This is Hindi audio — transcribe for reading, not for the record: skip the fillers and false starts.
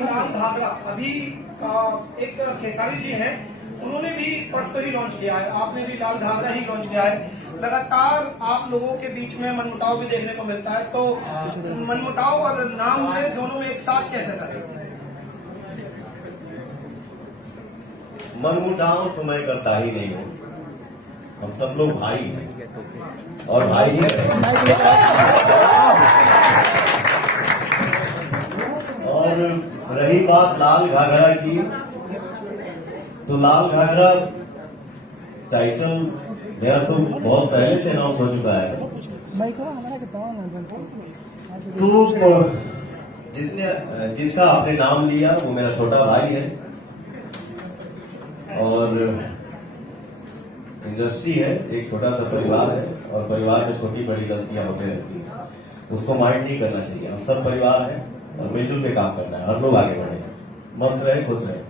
लाल घाघरा अभी एक खेसारी जी हैं, उन्होंने भी परसों ही लॉन्च किया है, आपने भी लाल घाघरा ही लॉन्च किया है। लगातार आप लोगों के बीच में मनमुटाव भी देखने को मिलता है, तो मनमुटाव और नाम में दोनों में एक साथ कैसे करें? मनमुटाव तो मैं करता ही नहीं हूँ। हम सब लोग भाई हैं और भाई ही रहेंगे। और रही बात लाल घाघरा की, तो लाल घाघरा टाइटल मेरा तो बहुत पहले से अनाउंस हो चुका है। तो जिसका आपने नाम लिया वो मेरा छोटा भाई है और इंडस्ट्री है, एक छोटा सा परिवार है और परिवार में छोटी बड़ी गलतियां होते रहती हैं, उसको माइंड नहीं करना चाहिए। हम सब परिवार हैं और मिलजुल के काम करना है, हर लोग आगे बढ़े, मस्त रहे, खुश रहे।